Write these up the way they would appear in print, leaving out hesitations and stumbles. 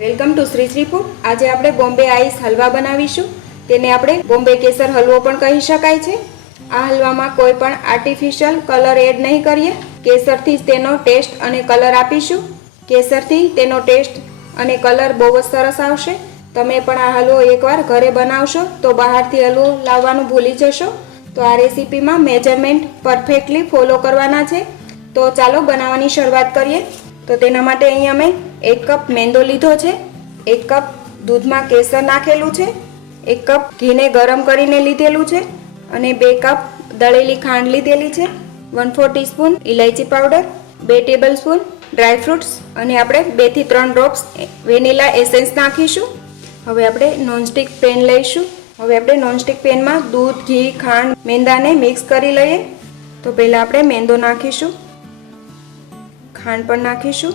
Welcome to Shri Shri food. આજે આપણે Bombay ice halwa બનાવીશું। તેને આપણે બોમ્બે કેસર હલવો પણ કહી શકાય છે। આ હલવામાં કોઈ પણ આર્ટિફિશિયલ કલર એડ નહીં કરીએ। કેસરથી જ તેનો ટેસ્ટ અને કલર આપીશું। કેસરથી તેનો ટેસ્ટ અને કલર બહુ જ સરસ આવશે। તમે પણ આ હલવો એકવાર ઘરે બનાવશો તો બહારથી હલવો લાવવાનું ભૂલી જશો। તો આ રેસીપીમાં મેજરમેન્ટ પરફેક્ટલી ફોલો કરવાના છે। તો ચાલો બનાવવાની શરૂઆત કરીએ। તો તેના માટે અહીંયા મેં 1 કપ મેંદો લીધો છે, 1 કપ દૂધમાં કેસર નાખેલું છે, 1 કપ ઘીને ગરમ કરીને લીધેલું છે અને 2 કપ દળેલી ખાંડ લીધેલી છે, 1/4 ટીસ્પૂન ઇલાયચી પાવડર, 2 ટેબલસ્પૂન ડ્રાય ફ્રૂટ્સ અને આપણે 2 થી 3 ડ્રોપ્સ વેનીલા એસેન્સ નાખીશું। હવે આપણે નોનસ્ટિક પેન લઈશું। હવે આપણે નોનસ્ટિક પેનમાં દૂધ, ઘી, ખાંડ, મેંદાને મિક્સ કરી લઈએ। તો પહેલાં આપણે મેંદો નાખીશું, ખાંડ પણ નાખીશું,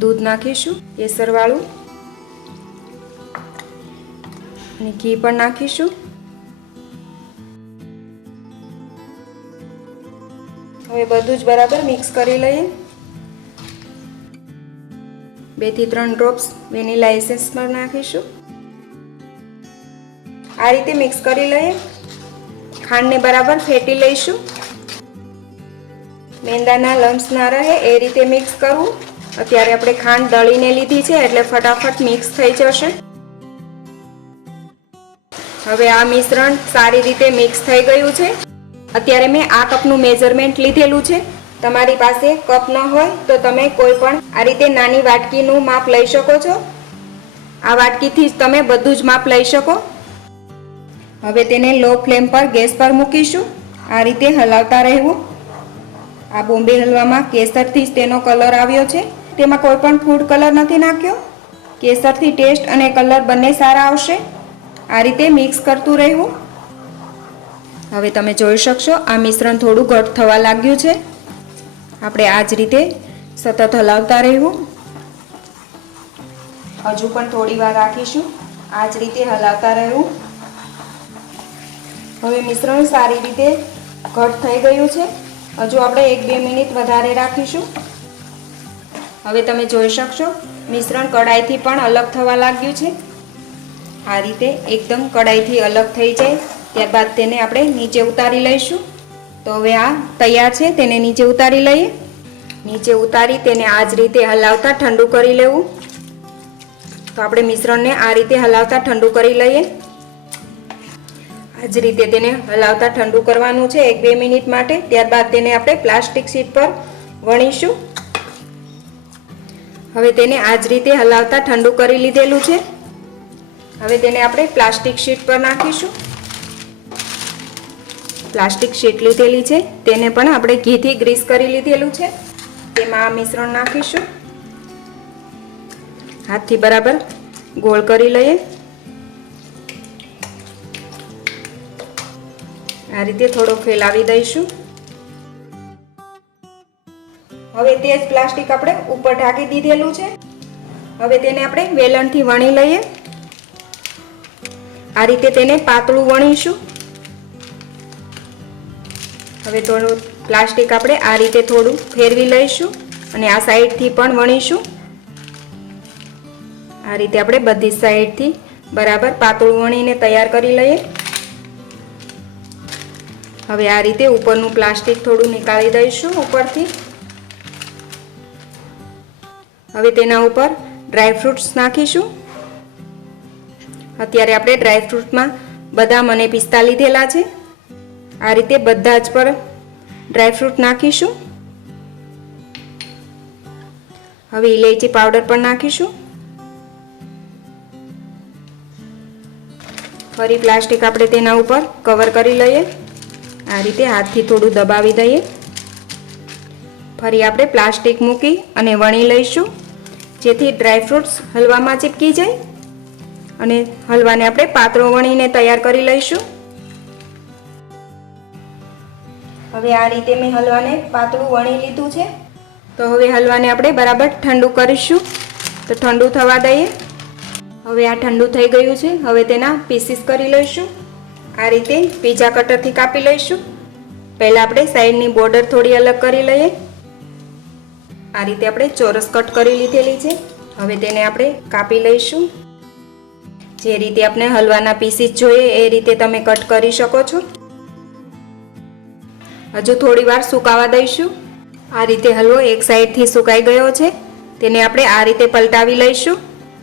દૂધ નાખીશું કેસરવાળું અને ઘી પણ નાખીશું। હવે બધું જ બરાબર મિક્સ કરી લઈએ। 2 થી 3 ડ્રોપ્સ વેનીલા એસેન્સ પણ નાખીશું। આ રીતે મિક્સ કરી લઈએ। ખાંડને બરાબર ફેટી લઈશું। મેંદાના લમ્સ ના રહે એ રીતે મિક્સ કરવું। અત્યારે આપણે ખાંડ દળીને લીધી છે એટલે ફટાફટ મિક્સ થઈ જશે। હવે આ મિશ્રણ સારી રીતે મિક્સ થઈ ગયું છે। અત્યારે મેં આ કપનું મેજરમેન્ટ લીધેલું છે। તમારી પાસે કપ ન હોય તો તમે કોઈ પણ આ રીતે નાની વાટકીનું માપ લઈ શકો છો। આ વાટકીથી જ તમે બધું જ માપ લઈ શકો। હવે તેને લો ફ્લેમ પર ગેસ પર મૂકીશું। આ રીતે હલાવતા રહેવું। આ બોમ્બે હલવામાં કેસરથી જ તેનો કલર આવ્યો છે। તેમાં કોઈ પણ ફૂડ કલર નથી નાખ્યો। કેસરથી ટેસ્ટ અને કલર બંને સારા આવશે। આ રીતે મિક્સ કરતું રહેવું। હવે તમે જોઈ શકશો આ મિશ્રણ થોડું ઘટ થવા લાગ્યું છે। આપણે આ જ રીતે સતત હલાવતા રહેવું। હજુ પણ થોડી વાર રાખીશું। આ જ રીતે હલાવતા રહેવું। હવે મિશ્રણ સારી રીતે ઘટ થઈ ગયું છે। હજુ આપણે 1-2 મિનિટ વધારે રાખીશું। હવે તમે જોઈ શકશો મિશ્રણ કડાઈથી પણ અલગ થવા લાગ્યું છે। આ રીતે એકદમ કડાઈથી અલગ થઈ જાય ત્યારબાદ તેને આપણે નીચે ઉતારી લઈશું। તો હવે આ તૈયાર છે, તેને નીચે ઉતારી લઈએ। નીચે ઉતારી તેને આ જ રીતે હલાવતા ઠંડુ કરી લેવું। તો આપણે મિશ્રણને આ રીતે હલાવતા ઠંડુ કરી લઈએ। આ જ રીતે તેને હલાવતા ઠંડુ કરવાનું છે 1-2 મિનિટ માટે। ત્યારબાદ તેને આપણે પ્લાસ્ટિક શીટ પર વણીશું। હવે તેને આ જ રીતે હલાવતા ઠંડુ કરી લીધેલું છે। હવે તેને આપણે પ્લાસ્ટિક શીટ પર નાખીશું। પ્લાસ્ટિક શીટ લીધેલી છે તેને પણ આપણે ઘીથી ગ્રીસ કરી લીધેલું છે। તેમાં આ મિશ્રણ નાખીશું। હાથથી બરાબર ગોળ કરી લઈએ। આ રીતે થોડો ફેલાવી દઈશું। હવે તે જ પ્લાસ્ટિક આપણે ઉપર ઢાંકી દીધેલું છે। હવે તેને આપણે વેલણથી વણી લઈએ। આ રીતે તેને પાતળું વણીશું। હવે થોડું પ્લાસ્ટિક આપણે આ રીતે થોડું ફેરવી લઈશું અને આ સાઈડથી પણ વણીશું। આ રીતે આપણે બધી સાઈડથી બરાબર પાતળું વણીને તૈયાર કરી લઈએ। હવે આ રીતે ઉપરનું પ્લાસ્ટિક થોડું નીકાળી દઈશું ઉપરથી। હવે તેના ઉપર ડ્રાય ફ્રૂટ્સ નાખીશું। અત્યારે આપણે ડ્રાય ફ્રૂટમાં બદામ અને પિસ્તા લીધેલા છે। આ રીતે બધા જ પર ડ્રાય ફ્રૂટ નાખીશું। હવે ઇલાયચી પાવડર પણ નાખીશું। ફરી પ્લાસ્ટિક આપણે તેના ઉપર કવર કરી લઈએ। આ રીતે હાથથી થોડું દબાવી દઈએ। ફરી આપણે પ્લાસ્ટિક મૂકી અને વણી લઈશું જેથી ડ્રાય ફ્રૂટ્સ હલવામાં ચીપકી જાય અને હલવાને આપણે પાતળો વણીને તૈયાર કરી લઈશું। હવે આ રીતે મેં હલવાને પાતળું વણી લીધું છે। તો હવે હલવાને આપણે બરાબર ઠંડુ કરીશું। તો ઠંડુ થવા દઈએ। હવે આ ઠંડુ થઈ ગયું છે। હવે તેના પીસીસ કરી લઈશું। આ રીતે પીઝા કટરથી કાપી લઈશું। પહેલાં આપણે સાઈડની બોર્ડર થોડી અલગ કરી લઈએ। આ રીતે આપણે ચોરસ કટ કરી લીધેલી છે. હવે તેને આપણે કાપી લઈશું. જે રીતે આપણે હલવાના પીસીસ જોઈએ એ રીતે તમે કટ કરી શકો છો. હજુ થોડી વાર સુકાવા દઈશું. આ રીતે હલવો એક સાઈડથી સુકાઈ ગયો છે. તેને આપણે આ રીતે પલટાવી લઈશું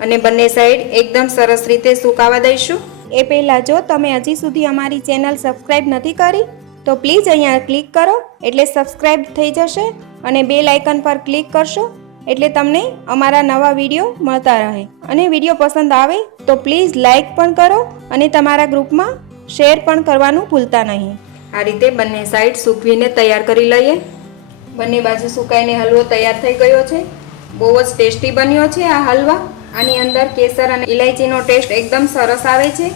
અને બંને સાઈડ એકદમ સરસ રીતે સુકાવા દઈશું. એ પહેલાં જો તમે હજી સુધી અમારી ચેનલ સબસ્ક્રાઈબ નથી કરી તો પ્લીઝ અહીંયા ક્લિક કરો એટલે સબસ્ક્રાઈબ થઈ જશે અને બેલ આઇકન પર ક્લિક કરશો એટલે તમને અમારા નવા વિડીયો મળતા રહે. અને વિડીયો પસંદ આવે તો પ્લીઝ લાઈક પણ કરો અને તમારા ગ્રુપમાં શેર પણ કરવાનું ભૂલતા નહીં. આ રીતે બંને સાઈડ સૂકવીને તૈયાર કરી લઈએ. બંને બાજુ સુકાઈને હલવો તૈયાર થઈ ગયો છે. બહુ જ ટેસ્ટી બન્યો છે આ હલવા. આની અંદર કેસર અને ઇલાયચીનો ટેસ્ટ એકદમ સરસ આવે છે.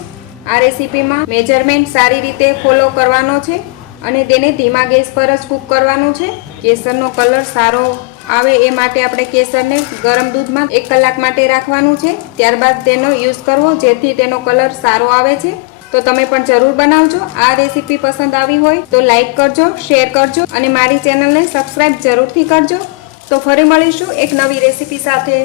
આ રેસીપીમાં મેજરમેન્ટ સારી રીતે ફોલો કરવાનો છે અને તેને ધીમા ગેસ પર જ કૂક કરવાનું છે. કેસરનો કલર સારો આવે એ માટે આપણે કેસરને ગરમ દૂધમાં 1 કલાક માટે રાખવાનું છે. ત્યારબાદ તેનો યુઝ કરવો જેથી તેનો કલર સારો આવે છે. તો તમે પણ જરૂર બનાવજો. આ રેસીપી પસંદ આવી હોય તો લાઈક કરજો, શેર કરજો અને મારી ચેનલને સબસ્ક્રાઈબ જરૂરથી કરજો. તો ફરી મળીશું એક નવી રેસીપી સાથે.